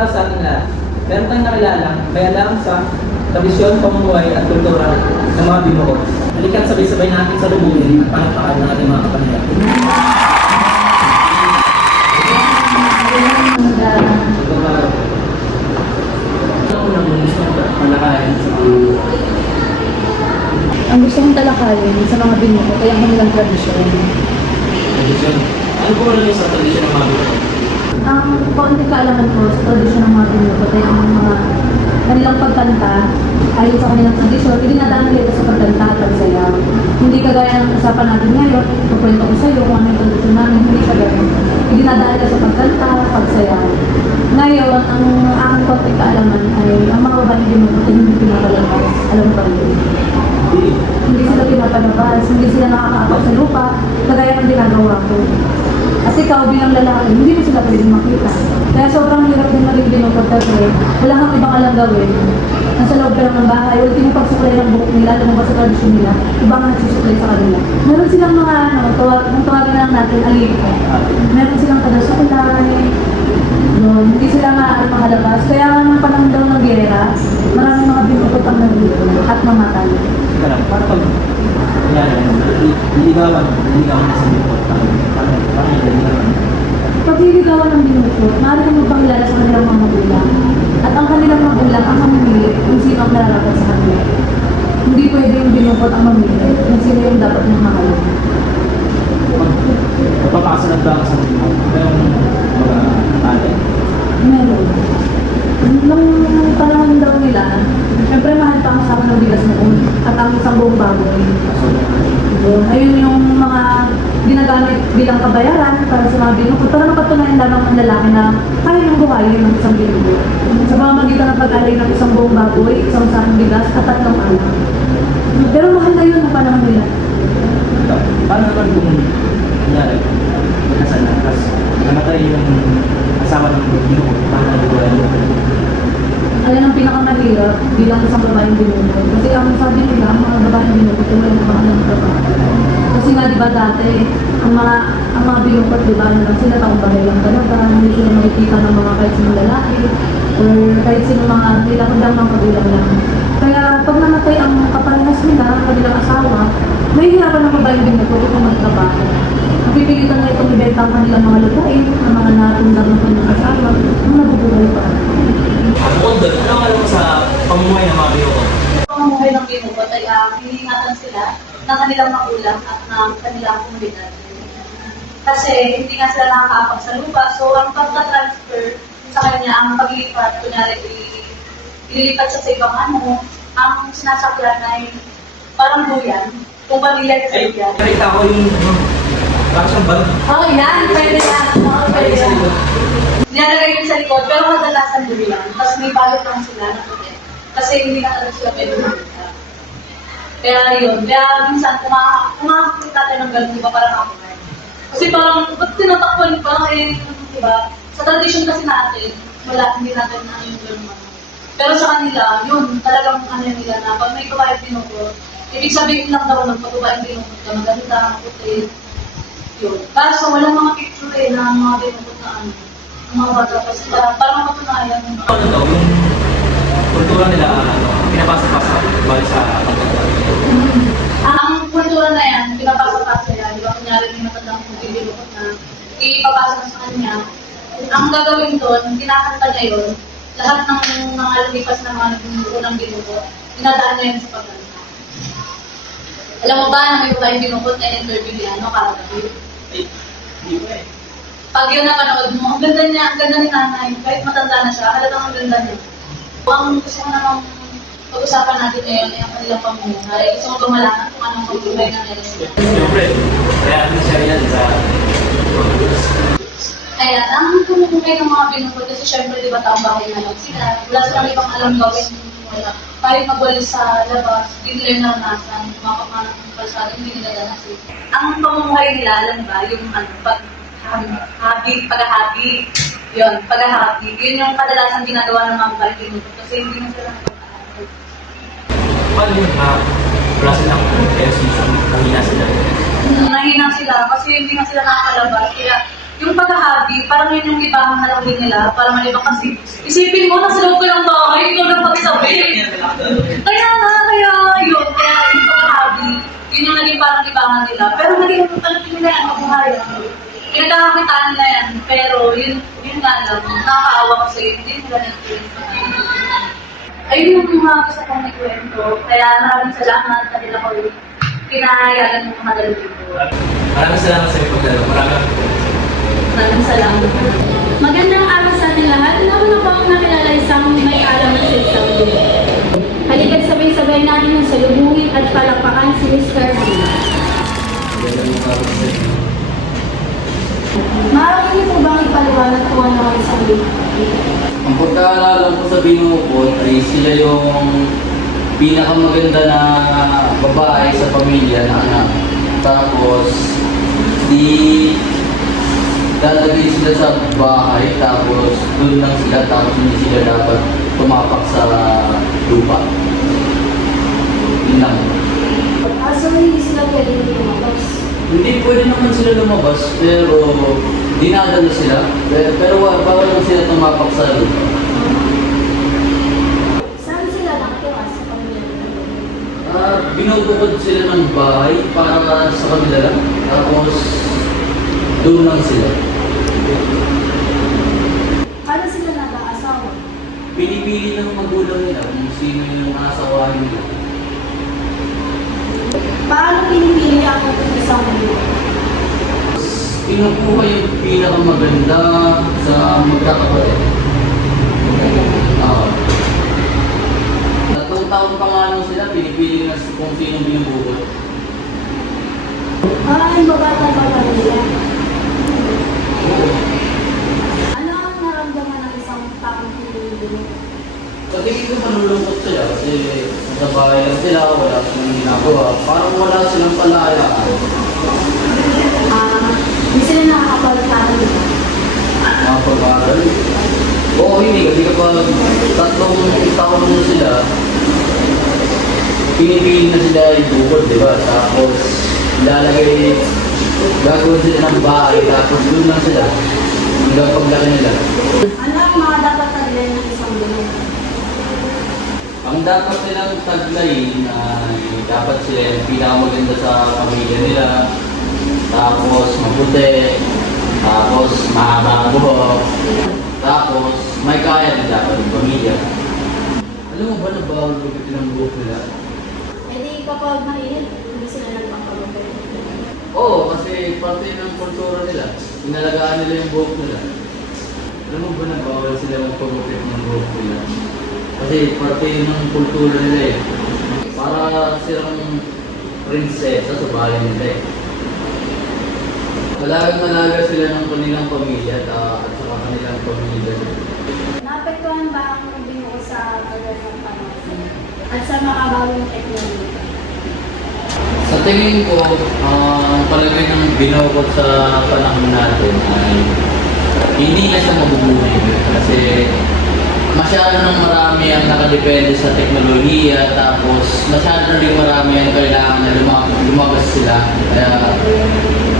para sa ating lahat. Meron tayong nakilala, may alam sa tradisyon, pamumuhay at kultura ng mga Binuko. Halika't sabay-sabay natin sa lubugin at panapakan ng ating mga kapanayan. Ang gusto kong talakayin sa mga Binuko ay ang kanilang tradisyon. Tradisyon? Ano po rin sa tradisyon ng mga Binuko? Ang kaunti kaalaman ko sa tradisyon ng mga Binuko ay ang mga kanilang pagkanta ayon sa kanilang tradisyon. Dinadaan nila sa pagkanta at pagsayaw. Hindi kagaya ng usapan natin ngayon, kukwento ko sa iyo kung ano yung tradisyon namin, hindi siya gano'n. Dinadaan nila sa pagkanta, pagsayaw. Ngayon, ang aking kaunti kaalaman ay ang mga babaeng Binuko ay hindi pinapalabas. Alam mo ba rin? Hindi sila pinapalabas, hindi sila nakakaapak sa lupa, kagaya ng ginagawa ko. At ikaw bilang lalaki, hindi mo sila pwedeng makita. Kaya sobrang hirap din maging Binuko kasi wala kang ibang alam gawin. Nasa loob ka lang ng bahay, wala pinapagsuklay ng buhok nila, alam mo ba sa tradisyon nila, iba nga nagsusuklay sa kanila. Meron silang mga kung tawagin na lang natin, alipo. Meron silang taga-suklay, hindi sila nga makalabas. Kaya nung panahon daw ng giyera, maraming mga Binuko ang nandito at mamatay. Para pag niligawan sa Binuko, parang niligawan. Pag niligawan ng Binuko, maaaring mo pangilala sa kanilang mga magulang. At ang kanilang magulang ang mamili kung sino ang nararapat sa kanila. Hindi pwede yung Binuko ang mamili kung sino yung dapat niyang mahalin. Napapakasalan ba sa Binuko? Mayroong mga ate? Meron. Nung panahon daw nila, syempre mahal pa ang sama ng bigas noon at ang isang buong baboy. Ayun yung mga ginagamit bilang kabayaran para sa mga Binuko para mapatunayan lamang ang lalaki na kaya nang buhayin ng isang Binuko. Sa pamamagitan ng pag-alay ng isang buong baboy, isang sahang bigas at 3 anak. Pero mahal na yun ang panahon nila. Paano naman kung nangyari? Magkasal na, tapos namatay yung asawa ng Binuko, paano nagbuhay mo? Ayan ang pinakamahirap bilang isang babaeng Binuko. Kasi ang sabi nila, ang mga babaeng Binuko, ito ay mga trabaho. Kasi nga diba dati, ang mga Binuko, diba, ano lang sila, taong bahay lang talaga, hindi sila makikita ng mga kahit sino lalaki, or kahit sino mga nila, kundang mga kabilang lang. Kaya pag namatay ang kaparehas nila, ang kanilang asawa, mahihirapan ng babaeng Binuko itong magtrabaho. Napipilitan na itong ibenta ang kanilang mga lupain, ang mga natundang ng kanilang asawa, ang nabubuhay pa. Bukod doon, ano ang alam mo sa pamumuhay ng mga Binuko? Pamumuhay ng Binuko ay hinihingatan sila ng kanilang magulang at ng kanilang komunidad. Kasi hindi nga sila nakakaapak sa lupa, so ang pagka-transfer sa kanya, ang paglipat, kunyari ililipat sa ibang ano, ang sinasakyan ay parang duyan, kung pamilya sa duyan. Nakita ko yung parang siyang balon. Oo, yan, pwede yan. Oo, pwede yan. Nilalagay yun sa likod, pero kadalasan duyan. Tapos may balot lang sila na puti. Kasi hindi na talaga sila pwede makita. Kaya yun, kaya minsan kumakakita tayo ng gano'n, di ba parang ako na. Kasi parang, ba't tinatakpan pa eh, di ba? Sa tradition kasi natin, wala, hindi natin na yung gano'n. Pero sa kanila, yun, talagang ano nila na, pag may kabayan Binuko, ibig sabihin lang daw ng pagkabayan Binuko na maganda, puti, yun. Kaso walang mga picture eh, ng mga Binuko na ano, ng mga bata pa sila, parang matunayan. Ano daw, yung kultura nila, pinapasa-pasa, balik sa pagkakas. Ang kultura na yan, pinapasa-pasa yan, di ba? Kunyari may matandang Binuko na ipapasa na sa kanya. Ang gagawin doon, kinakanta niya yun, lahat ng mga lumipas na mga unang Binuko, dinadaan niya yun sa pagkanta. Alam mo ba na may babaeng Binuko na interview niya, ano, Karagabi? Ay, hindi ko eh. Pag yun napanood mo, ang ganda niya, ang ganda ni nanay, kahit matanda na siya, halatang ang ganda niya. Ang gusto ko namang pag-usapan natin ngayon ay ang kanilang pamumuhay. Gusto ko malaman kung anong pamumuhay na meron sila. Siyempre, kaya na-share yan sa Ayan, ang pamumuhay ng mga Binuko kasi syempre di ba taong bahay na lang sila. Wala silang ibang alam gawin. Wala. Kahit magwalis sa labas, hindi nila yung naranasan. Makapamanang ng kalsada, hindi nila danasin. Ang pamumuhay nila, alam ba, yung ano, pag-habi. Yun, pag-habi. Yun yung kadalasan ginagawa ng mga bahay Binuko kasi hindi na sila nakapag-aaral. paano yun wala silang exercise, mahina sila. Nahina sila kasi hindi nga sila nakakalabas. Kaya yung paghahabi, parang yun yung ibang halong din nila, para malibang kasi isipin mo, nasa loob ko ng bahay, ikaw na magsabi. Kaya yun, kaya yung paghahabi, yun yung naging parang libangan nila. Pero naging talagang nila yan, mabuhay. Pinagkakakitaan nila yan, pero yun nga lang, nakakaawa kasi hindi nila nag-tuwing. Ayun yung mga gusto kong nagkwento, kaya maraming salamat sa nila ko pinahayagan mo mga dalawa dito. Maraming salamat sa iyo pagdalo. Maraming salamat. Magandang araw sa ating lahat. Alam mo po akong nakilala isang may alam sa isang dito. Halika't sabay-sabay natin ng salubungin at palakpakan si Mr. B. Maaari niyo po bang ipaliwanag kung ano ang isang dito? Ang pagkaalala ko sa binukod ay sila yung pinakamaganda na babae sa pamilya na anak. Tapos, dadalhin sila sa bahay, tapos doon lang sila, tapos hindi sila dapat tumapak sa lupa. Yun lang. So hindi sila pwedeng lumabas? Hindi pwede naman sila lumabas, pero dinadala sila. Pero bawal lang sila tumapak sa lupa. Saan sila nakatira sa pamilya? Binubukod sila ng bahay para sa kanila lang. Tapos, doon lang sila. Paano sila nag-aasawa? Pinipili ng magulang nila kung sino yung asawahin nila. Paano pinipili ang isang dito? Kinukuha yung pinakamaganda sa magkakapatid. Tatlong taon pa nga lang sila, pinipili na kung sino binubukod. Ay, babata pa ba nila? Ano ang naramdaman ng isang taong pinili? Sa tingin ko malulungkot sila kasi sa bahay lang sila, wala silang ginagawa. Parang wala silang palayaan. Hindi sila nakakapagkakaroon dito. Mga pag-aaral. Oo, hindi. Kasi kapag tatlong taon na sila, pinipili na sila yung bukod, di ba? Tapos, gagawin sila ng bahay, tapos doon lang sila. Hanggang paglaki nila. Ano ang mga dapat taglay ng isang dito? Ang dapat nilang taglayin ay dapat sila yung pinakamaganda sa pamilya nila. Tapos maputi. Tapos mahaba ang buhok. Tapos may kaya din dapat yung pamilya. Alam mo ba na bawal gupitin ang buhok nila? Hindi kapag mainit, hindi sila nagpapagupit. Oo, kasi parte ng kultura nila. Inalagaan nila yung buhok nila. Alam mo ba na bawal sila magpagupit ng buhok nila? Kasi parte ng kultura nila eh. Para silang prinsesa sa bahay nila eh. Alagang-alaga sila ng kanilang pamilya at sa kanilang pamilya. Naapektuhan ba ang binuo sa tagal ng panahon at sa makabawang teknolohiya? Sa tingin ko, ang palagay ng binukod sa panahon natin ay hindi na siya mabubuhay kasi masyado nang marami ang nakadepende sa teknolohiya, tapos masyado rin marami ang kailangan na lumabas sila. Kaya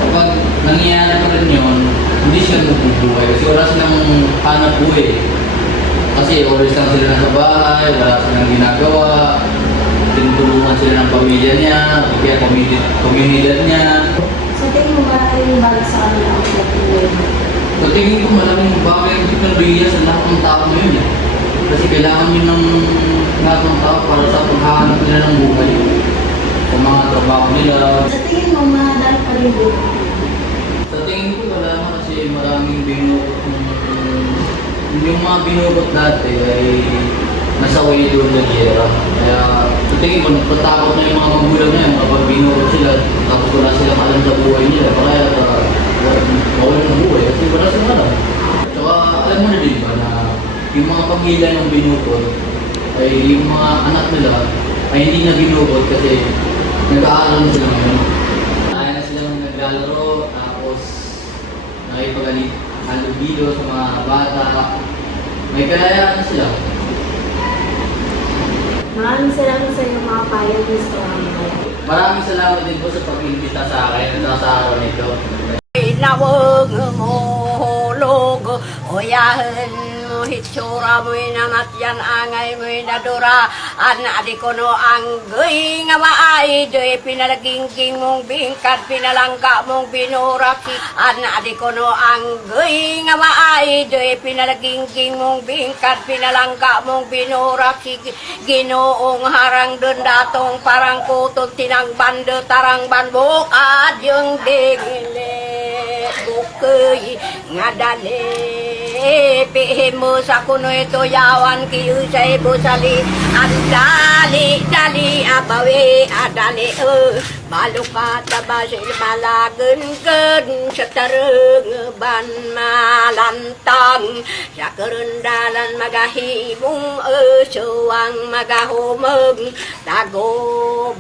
kapag nangyayari pa rin yun, hindi siya mabubuhay kasi wala silang hanap buhay. Kasi always lang sila nasa bahay, wala silang ginagawa, tinutulungan sila ng pamilya niya, kaya komunidad niya. Sa tingin mo ba ay yung balik sa kanila ang teknolohiya? Sa tingin ko malaking bagay ang teknolohiya sa lahat ng tao ngayon eh. Kasi kailangan yun ng lahat ng tao para sa paghahanap nila ng buhay. Sa mga trabaho nila. Sa tingin mo, mahal pa rin dito? Sa tingin ko wala na kasi maraming binukot yung mga binukot dati ay nasa way doon ng gera. Kaya sa tingin ko nagpatakot na yung mga magulang na yun kapag binukot sila tapos wala silang alam sa buhay nila. Kaya wala ng buhay kasi wala silang alam. Tsaka alam mo na din ba na yung mga pamilya ng binukot ay yung mga anak nila ay hindi na binukot kasi nag-aaral na sila ngayon. Kaya na silang naglalaro tapos nakipag-halubilo sa mga bata. May kalayaan na sila. Maraming salamat sa iyong mga payag, Mr. Angel. Maraming salamat din po sa pag-imbita sa akin at sa araw nito. Inawag mo Kuyahan mo hitsura mo'y namatyan angay mo'y nadura. Anak di ko no ang gay nga maay do'y pinalagingging mong bingkat pinalangka mong binuraki. Anak di ko no ang gay nga maay do'y pinalagingging mong bingkat pinalangka mong binuraki. Ginoong harang dun datong parang kutong tinang bando tarang banbuk adyong dingile bukay nga dali pihim mo sa kuno ito yawan kiyo sa ibusali ang dali abawi adali malukat na basil malagan sa tarang ban malantang sa kerundalan magahimong suwang magahumag tago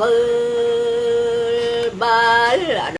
bal